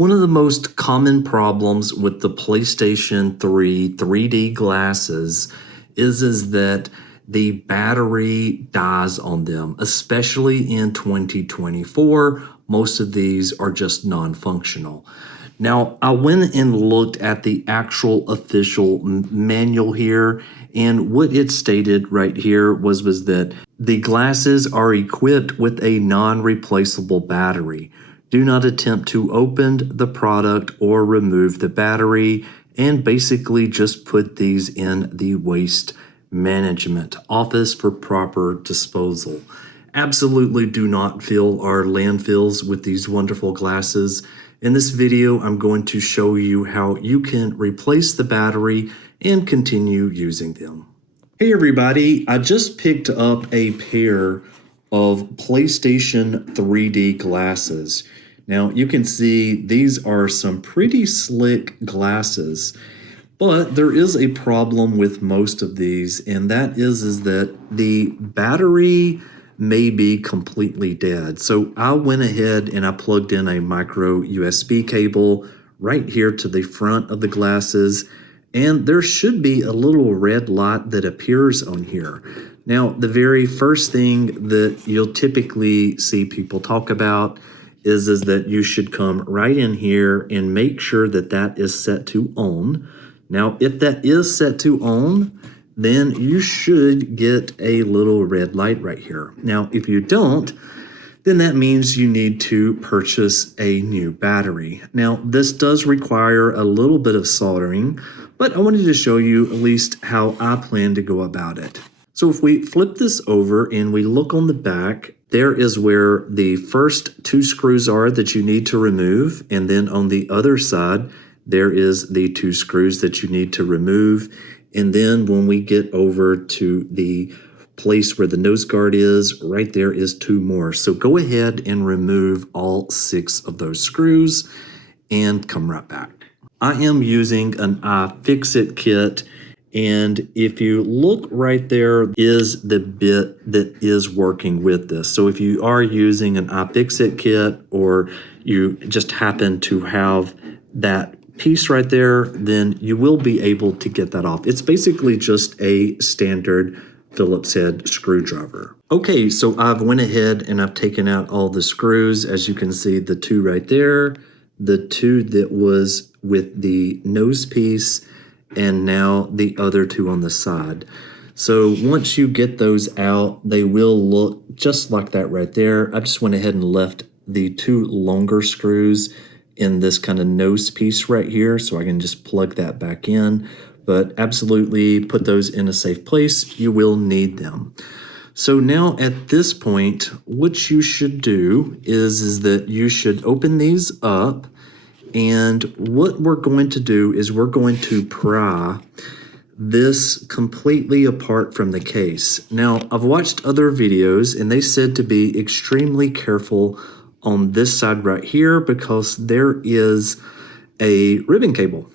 One of the most common problems with the PlayStation 3 3D glasses is that the battery dies on them, especially in 2024. Most of these are just non-functional. Now, I went and looked at the actual official manual here, and what it stated right here was that the glasses are equipped with a non-replaceable battery. Do not attempt to open the product or remove the battery, and basically just put these in the waste management office for proper disposal. Absolutely do not fill our landfills with these wonderful glasses. In this video, I'm going to show you how you can replace the battery and continue using them. Hey everybody, I just picked up a pair of PlayStation 3D glasses. Now you can see these are some pretty slick glasses, but there is a problem with most of these, and that is that the battery may be completely dead. So I went ahead and I plugged in a micro USB cable right here to the front of the glasses, and there should be a little red light that appears on here. Now, the very first thing that you'll typically see people talk about is that you should come right in here and make sure that that is set to on. Now, if that is set to on, then you should get a little red light right here. Now, if you don't, then that means you need to purchase a new battery. Now, this does require a little bit of soldering, but I wanted to show you at least how I plan to go about it. So if we flip this over and we look on the back, there is where the first two screws are that you need to remove, and then on the other side, there is the two screws that you need to remove. And then when we get over to the place where the nose guard is, right there is two more. So go ahead and remove all 6 of those screws and come right back. I am using an iFixit kit, and if you look right there is the bit that is working with this. So if you are using an iFixit kit, or you just happen to have that piece right there, then you will be able to get that off. It's basically just a standard Phillips head screwdriver. Okay, so I've went ahead and I've taken out all the screws. As you can see, the 2 right there, the 2 that was with the nose piece, and now the other 2 on the side. So once you get those out, they will look just like that right there. I just went ahead and left the 2 longer screws in this kind of nose piece right here, so I can just plug that back in. But absolutely put those in a safe place. You will need them. So now at this point, what you should do is that you should open these up, and what we're going to do is we're going to pry this completely apart from the case. Now, I've watched other videos and they said to be extremely careful on this side right here because there is a ribbon cable.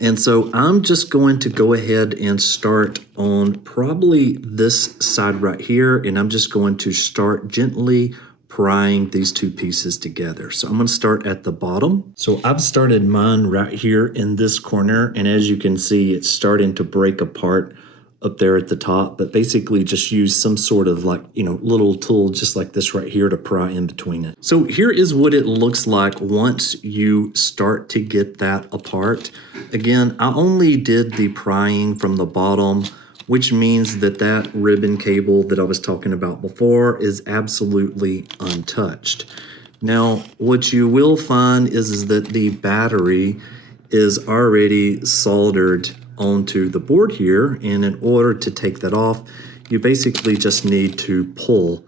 And so I'm just going to go ahead and start on probably this side right here, and I'm just going to start gently prying these 2 pieces together. So I'm going to start at the bottom. So I've started mine right here in this corner, and as you can see, it's starting to break apart up there at the top, but basically just use some sort of little tool just like this right here to pry in between it. So here is what it looks like once you start to get that apart. Again, I only did the prying from the bottom, which means that that ribbon cable that I was talking about before is absolutely untouched. Now, what you will find is that the battery is already soldered onto the board here, and in order to take that off, you basically just need to pull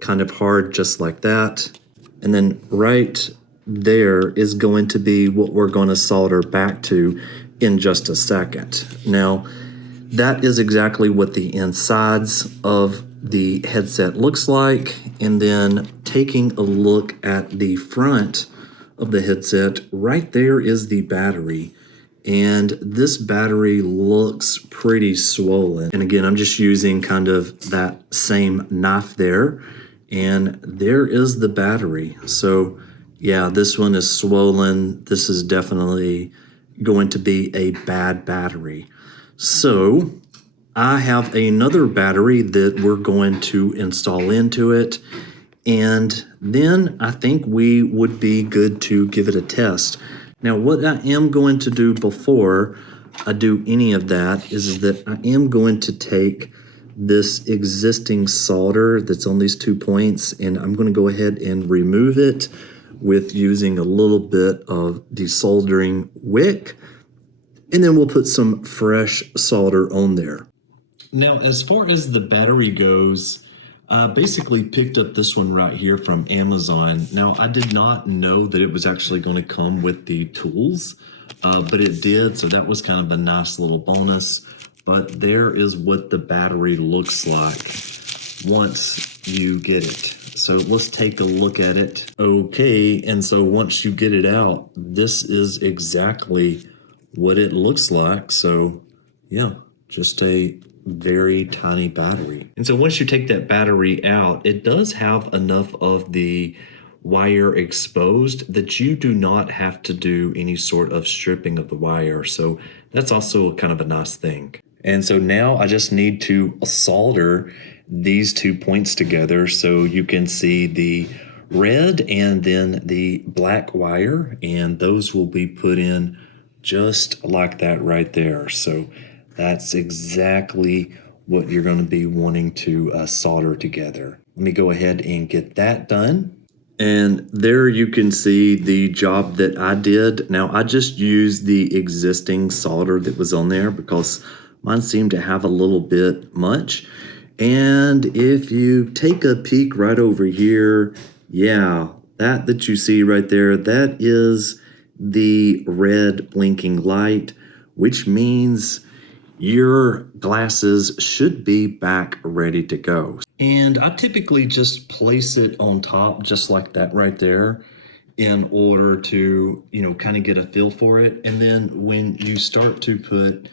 kind of hard just like that, and then right there is going to be what we're going to solder back to in just a second. Now, that is exactly what the insides of the headset looks like, and then taking a look at the front of the headset, right there is the battery. And this battery looks pretty swollen. And again, I'm just using kind of that same knife there. And there is the battery. So Yeah, this one is swollen. This is definitely going to be a bad battery. So I have another battery that we're going to install into it. And then I think we would be good to give it a test. Now, what I am going to do before I do any of that is that I am going to take this existing solder that's on these 2 points, and I'm going to go ahead and remove it with using a little bit of desoldering wick, and then we'll put some fresh solder on there. Now, as far as the battery goes, I basically picked up this one right here from Amazon. Now, I did not know that it was actually going to come with the tools, but it did, so that was kind of a nice little bonus. But there is what the battery looks like once you get it. So let's take a look at it. Okay, and so once you get it out, this is exactly what it looks like. So yeah, just a very tiny battery. And so once you take that battery out, it does have enough of the wire exposed that you do not have to do any sort of stripping of the wire. So that's also kind of a nice thing. And so now I just need to solder these 2 points together so you can see the red and then the black wire, and those will be put in just like that right there. So that's exactly what you're going to be wanting to solder together. Let me go ahead and get that done. And there you can see the job that I did. Now I just used the existing solder that was on there because mine seemed to have a little bit much. And if you take a peek right over here, yeah, that you see right there, that is the red blinking light, which means your glasses should be back ready to go. And I typically just place it on top just like that right there in order to, kind of get a feel for it. And then when you start to put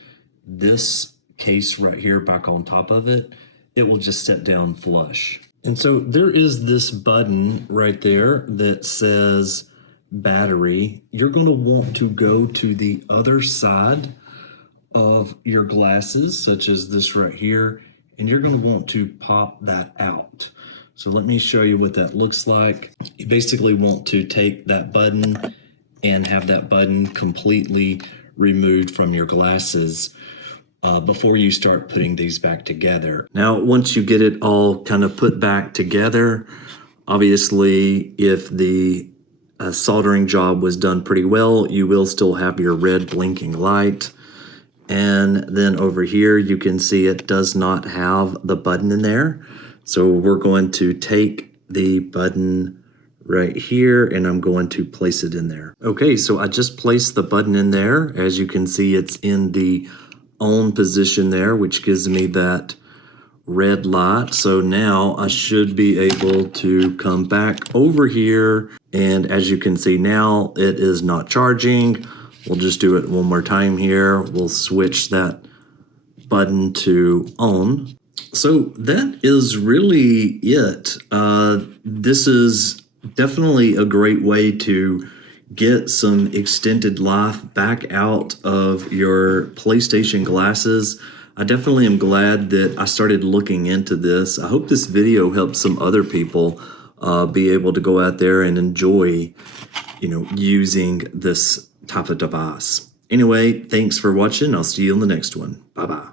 this case right here back on top of it, it will just set down flush. And so there is this button right there that says battery. You're going to want to go to the other side of your glasses, such as this right here, and you're going to want to pop that out. So let me show you what that looks like. You basically want to take that button and have that button completely removed from your glasses before you start putting these back together. Now, once you get it all kind of put back together, obviously, if the soldering job was done pretty well, you will still have your red blinking light. And then over here, you can see it does not have the button in there. So we're going to take the button right here and I'm going to place it in there. Okay, so I just placed the button in there. As you can see, it's in the on position there, which gives me that red light. So now I should be able to come back over here. And as you can see now, it is not charging. We'll just do it one more time here. We'll switch that button to on. So that is really it. This is definitely a great way to get some extended life back out of your PlayStation glasses. I definitely am glad that I started looking into this. I hope this video helps some other people be able to go out there and enjoy, using this type of device. Anyway, thanks for watching. I'll see you on the next one. Bye-bye.